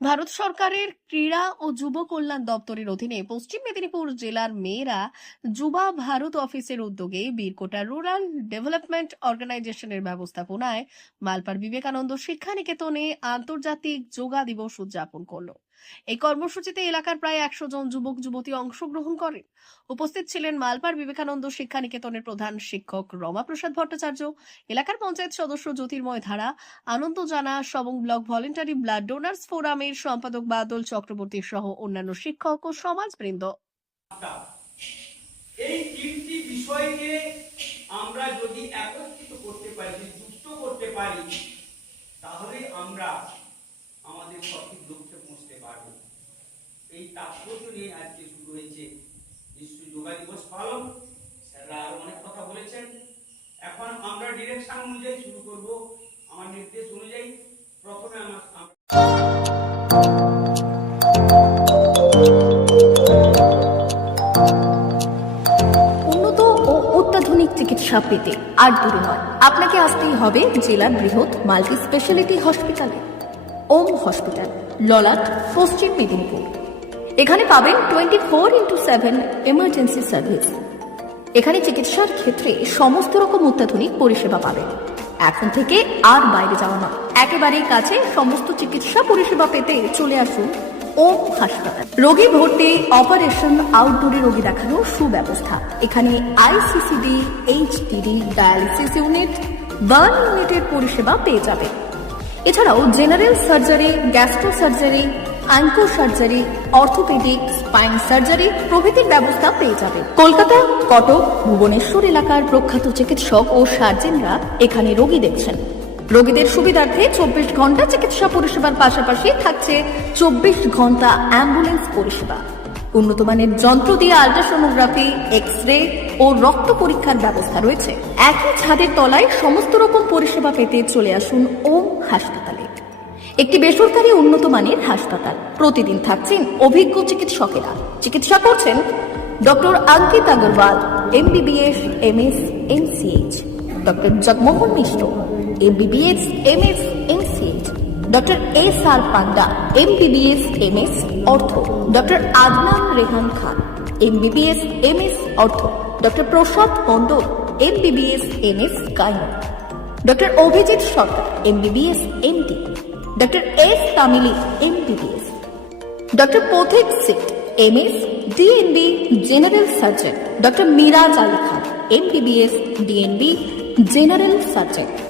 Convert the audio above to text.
ভারত সরকারের ক্রীড়া ও যুব কল্যাণ দপ্তরের অধীনে পশ্চিম মেদিনীপুর জেলার মেয়েরা যুবা ভারত অফিসের উদ্যোগে বীরকোটা রুরাল ডেভেলপমেন্ট অর্গানাইজেশনের ব্যবস্থাপনায় মালপার বিবেকানন্দ শিক্ষা নিকেতনে আন্তর্জাতিক যোগা দিবস উদযাপন করল। এই কর্মসূচিতে এলাকার প্রায় একশো জন যুবক, যুবতী অংশগ্রহণ করেন উপস্থিত ছিলেন মালপার বিবেকানন্দ শিক্ষা নিকেতনের প্রধান শিক্ষক রমাপ্রসাদ ভট্টাচার্য, এলাকার পঞ্চায়েত সদস্য Jyotirmoy Dhara, Ananda Jana Sabang block voluntary blood donors ফোরামের সম্পাদক বাদল চক্রবর্তী সহ অন্যান্য শিক্ষক ও সমাজবৃন্দ। এই তিনটি বিষয়কে আমরা যদি একত্রিত করতে পারি, যুক্ত করতে পারি, তাহলে আমরা আমাদের সঠিক পারব এই তাৎপর্য নিয়ে আজকে শুরু হয়েছে। বিশ্ব যোগা দিবস পালন। স্যাররা আরও অনেক কথা বলেছেন। এখন আমরা ডিরেকশন অনুযায়ী শুরু করব। আমার নির্দেশ অনুযায়ী প্রথমে আমার উন্নত ও অত্যাধুনিক চিকিৎসা পেতে আর দূরে নয়। আপনাকে আসতেই হবে জেলার বৃহৎ মাল্টি স্পেশালিটি হসপিটালে ওম হসপিটাল, ললাট, পশ্চিম মেদিনীপুর। এখানে পাবেন twenty four into seven emergency service এখানে চিকিৎসার ক্ষেত্রে সমস্ত রকম অত্যাধুনিক পরিষেবা পাবেন। এখন থেকে আর বাইরে যাওয়া না একেবারেই কাছে সমস্ত চিকিৎসা পরিষেবা পেতে চলে আসুন ওম হাসপাতাল। রোগী ভর্তি অপারেশন আউটডোরে রোগী দেখানোর সুব্যবস্থা। এখানে ICCD HDD dialysis unit burn ইউনিটের পরিষেবা পেয়ে যাবেন। এছাড়াও general surgery gastro surgery onco surgery orthopaedic spine surgery প্রভৃতির ব্যবস্থা পেয়ে যাবে। কলকাতা, কটক, ভুবনেশ্বর এলাকার প্রখ্যাত চিকিৎসক ও সার্জেনরা এখানে রোগী দেখছেন। রোগীদের সুবিধার্থে চব্বিশ ঘণ্টা চিকিৎসা পরিষেবার পাশাপাশি থাকছে চব্বিশ ঘণ্টা অ্যাম্বুলেন্স পরিষেবা। উন্নত মানের যন্ত্র দিয়ে আল্ট্রাসোনোগ্রাফি এক্স রে ও রক্ত পরীক্ষার ব্যবস্থা রয়েছে। একই ছাদের তলায় সমস্ত রকম পরিষেবা পেতে চলে আসুন ওম হাসপাতালে। একটি বেসরকারি উন্নত মানের হাসপাতাল। প্রতিদিন থাকছেন অভিজ্ঞ চিকিৎসকেরা। চিকিৎসা করছেন doctor Ankit Agarwal M BBS M MBBS, MS, MCh. Doctor Jagmohan Mishra, MBBS, MS MCh doctor S R Panda MBBS MS ortho doctor Adnan Rehan Khan MBBS MS ortho doctor Prasad Mondal MBBS MS gynae doctor Abhijit Sarkar MBBS MD doctor S Tamili MBBS doctor Pathik Sit MS DNB general surgeon doctor Miraj Ali Khan MBBS DNB general surgeon